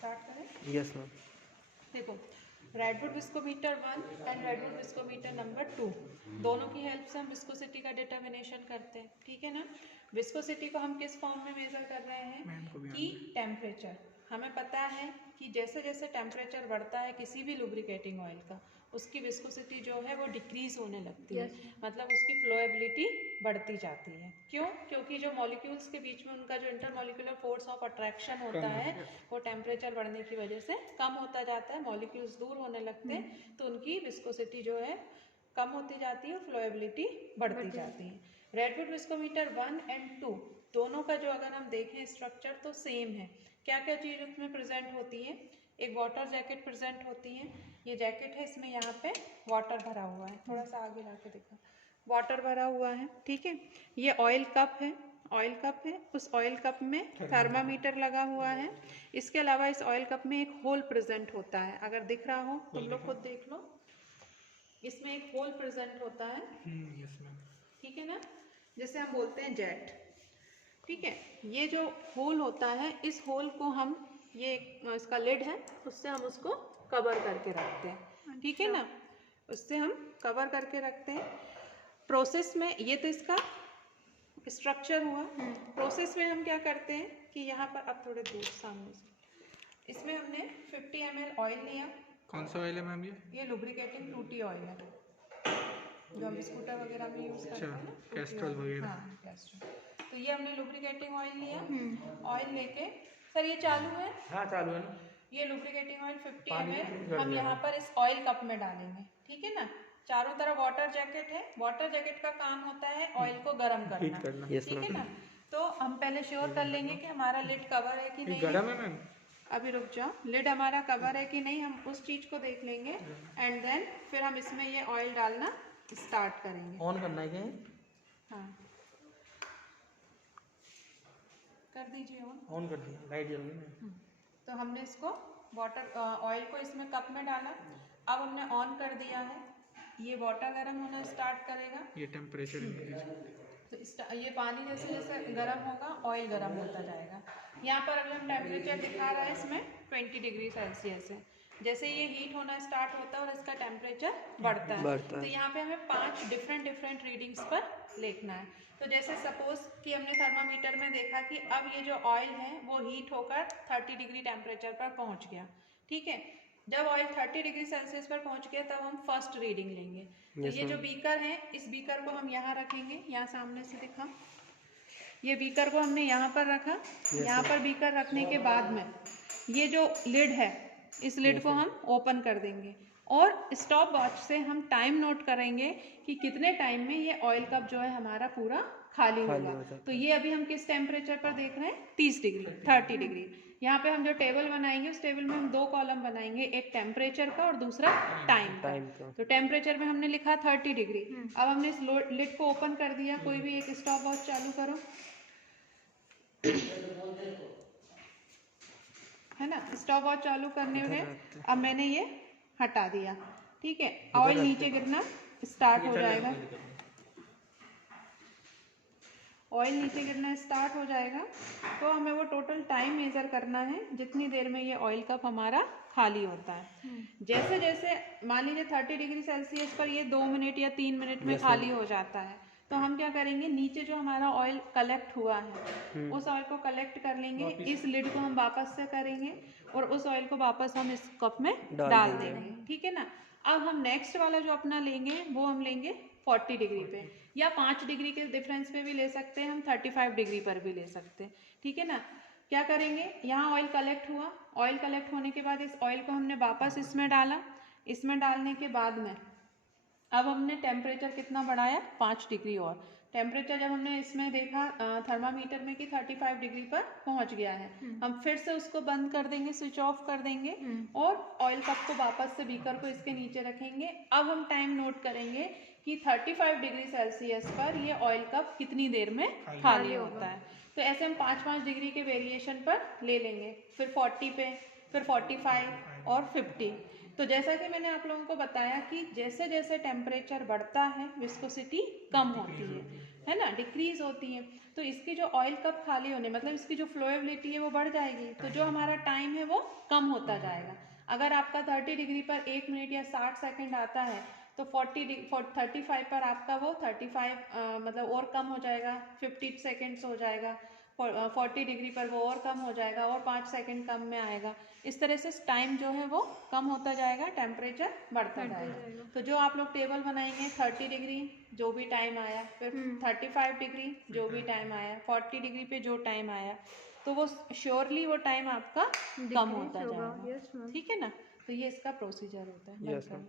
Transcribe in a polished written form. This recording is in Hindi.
स्टार्ट करें? Yes ma'am. देखो, Redwood viscometer 1 and Redwood viscometer number 2, दोनों की हेल्प से हम विस्कोसिटी का डिटर्मिनेशन करते हैं, ठीक है ना। विस्कोसिटी को हम किस फॉर्म में मेजर कर रहे हैं कि टेम्परेचर, हमें पता है कि जैसे जैसे टेम्परेचर बढ़ता है किसी भी लुब्रिकेटिंग ऑयल का, उसकी विस्कोसिटी जो है वो डिक्रीज होने लगती है, मतलब उसकी फ्लोएबिलिटी बढ़ती जाती है। क्यों? क्योंकि जो मॉलिक्यूल्स के बीच में उनका जो इंटरमॉलिक्यूलर फोर्स ऑफ अट्रैक्शन होता है वो टेम्परेचर बढ़ने की वजह से कम होता जाता है, मॉलिक्यूल्स दूर होने लगते हैं, तो उनकी विस्कोसिटी जो है कम होती जाती है और फ्लोएबिलिटी बढ़ती जाती है। रेडवुड विस्कोमीटर 1 एंड 2 दोनों का जो अगर हम देखें स्ट्रक्चर तो सेम है। क्या क्या चीज़ उसमें प्रेजेंट होती है? एक वाटर जैकेट प्रेजेंट होती है, ये जैकेट है, इसमें यहाँ पे वाटर भरा हुआ है, थोड़ा सा आगे ला के देखो, वाटर भरा हुआ है, ठीक है। ये ऑयल कप है, ऑयल कप है, उस ऑयल कप में थर्मामीटर लगा हुआ है। इसके अलावा इस ऑयल कप में एक होल प्रेजेंट होता है, अगर दिख रहा हो तुम लोग खुद देख लो, इसमें एक होल प्रेजेंट होता है, ठीक है ना, जिसे हम बोलते हैं जेट, ठीक है। ये जो होल होता है, इस होल को हम, ये इसका लिड है, उससे हम उसको कवर करके रखते हैं, ठीक है ना, उससे हम कवर करके रखते हैं। प्रोसेस में, ये तो इसका स्ट्रक्चर हुआ। प्रोसेस में हम क्या करते हैं कि यहाँ पर, अब थोड़े दूर सामने से, इसमें हमने 50 ml ऑयल लिया। कौन सा ऑयल है मैम? ये लुब्रिकेटिंग फ्रूटी ऑयल है जो हम स्कूटर वगैरह में यूज करते हैं ना, कैस्ट्रॉल वगैरह। हाँ, कैस्ट्रॉल। तो ये हमने लुब्रिकेटिंग ऑयल लिया, ऑयल लेके, सर ये चालू है? हाँ चालू है ना। ये लुब्रिकेटिंग ऑयल 50 ml हम यहाँ पर इस ऑयल कप में डालेंगे, ठीक है ना। चारों तरफ वाटर जैकेट है, वाटर जैकेट का काम होता है ऑयल को गर्म करना, ठीक है ना। तो हम पहले श्योर कर लेंगे कि हमारा लिड कवर है कि नहीं। गरम है मैम? अभी रुक जाओ, लिड हमारा कवर है कि नहीं, हम उस चीज को देख लेंगे एंड देन फिर हम इसमें ये ऑयल डालना स्टार्ट करेंगे। ऑन करना है क्या? हाँ, कर दीजिए ऑन कर दिया, लाइट जल गई। तो हमने इसको वाटर ऑयल को इसमें कप में डाला, अब हमने ऑन कर दिया है, ये वाटर गर्म होना स्टार्ट करेगा, ये टेम्परेचर इंक्रीज, तो ये पानी जैसे जैसे गर्म होगा ऑयल गर्म होता जाएगा। यहाँ पर अभी हम टेम्परेचर दिखा रहा है इसमें 20 डिग्री सेल्सियस है। जैसे ये हीट होना स्टार्ट होता है और इसका टेम्परेचर बढ़ता है, तो यहाँ पे हमें 5 डिफरेंट रीडिंग्स पर लिखना है। तो जैसे सपोज कि हमने थर्मामीटर में देखा कि अब ये जो ऑयल है वो हीट होकर 30 डिग्री टेम्परेचर पर पहुँच गया, ठीक है। जब ऑयल 30 डिग्री सेल्सियस पर पहुंच गया तब हम फर्स्ट रीडिंग लेंगे। तो ये जो बीकर है, इस बीकर को हम यहाँ रखेंगे, यहाँ सामने से दिखा, ये बीकर को हमने यहाँ पर रखा, यहाँ पर बीकर रखने के बाद में ये जो लिड है, इस लिड को हम ओपन कर देंगे और स्टॉप वॉच से हम टाइम नोट करेंगे कि कितने टाइम में ये ऑयल कप जो है हमारा पूरा खाली होगा। तो ये अभी हम किस टेम्परेचर पर देख रहे हैं? 30 डिग्री, 30 डिग्री। यहाँ पे हम जो टेबल बनाएंगे उस टेबल में हम 2 कॉलम बनाएंगे, एक टेम्परेचर का और दूसरा टाइम का। तो टेम्परेचर में हमने लिखा 30 डिग्री। अब हमने इस लिड को ओपन कर दिया, कोई भी एक स्टॉप वॉच चालू करो, है ना। स्टॉप वॉच चालू करने में अब मैंने ये हटा दिया, ठीक है। ऑयल नीचे गिरना स्टार्ट हो जाएगा, ऑयल नीचे गिरना स्टार्ट हो जाएगा, तो हमें वो टोटल टाइम मेजर करना है जितनी देर में ये ऑयल कप हमारा खाली होता है। जैसे जैसे मान लीजिए 30 डिग्री सेल्सियस पर ये 2 मिनट या 3 मिनट में खाली हो जाता है, तो हम क्या करेंगे, नीचे जो हमारा ऑयल कलेक्ट हुआ है उस ऑयल को कलेक्ट कर लेंगे, इस लिड को हम वापस से करेंगे और उस ऑयल को वापस हम इस कप में डाल देंगे, ठीक है ना। अब हम नेक्स्ट वाला जो अपना लेंगे वो हम लेंगे 40 डिग्री पे, या 5 डिग्री के डिफरेंस पे भी ले सकते हैं हम, 35 डिग्री पर भी ले सकते हैं, ठीक है ना। क्या करेंगे, यहाँ ऑयल कलेक्ट हुआ, ऑयल कलेक्ट होने के बाद इस ऑयल को हमने वापस इसमें डाला, इसमें डालने के बाद में अब हमने टेम्परेचर कितना बढ़ाया, 5 डिग्री और। टेम्परेचर जब हमने इसमें देखा थर्मामीटर में कि 35 डिग्री पर पहुंच गया है, हम फिर से उसको बंद कर देंगे, स्विच ऑफ कर देंगे और ऑयल कप को वापस से बीकर को इसके नीचे रखेंगे। अब हम टाइम नोट करेंगे कि 35 डिग्री सेल्सियस पर ये ऑयल कप कितनी देर में खाली होता है। तो ऐसे हम 5-5 डिग्री के वेरिएशन पर ले लेंगे, फिर 40 पे, फिर 45 और 50। तो जैसा कि मैंने आप लोगों को बताया कि जैसे जैसे टेम्परेचर बढ़ता है विस्कोसिटी कम होती है। है ना, डिक्रीज होती हैं। तो इसकी जो ऑयल कप खाली होने मतलब इसकी जो फ्लोएबिलिटी है वो बढ़ जाएगी, तो जो हमारा टाइम है वो कम होता जाएगा। अगर आपका 30 डिग्री पर 1 मिनट या 60 सेकंड आता है तो 35 पर आपका वो 35 मतलब और कम हो जाएगा, 50 सेकेंड्स हो जाएगा। 40 डिग्री पर वो और कम हो जाएगा और 5 सेकंड कम में आएगा। इस तरह से टाइम जो है वो कम होता जाएगा, टेम्परेचर बढ़ता जाएगा। तो जो आप लोग टेबल बनाएंगे 30 डिग्री जो भी टाइम आया, फिर 35 डिग्री जो भी टाइम आया, 40 डिग्री पे जो टाइम आया, तो वो श्योरली वो टाइम आपका कम होता जाएगा। ठीक है ना, तो ये इसका प्रोसीजर होता है। Yes ma'am.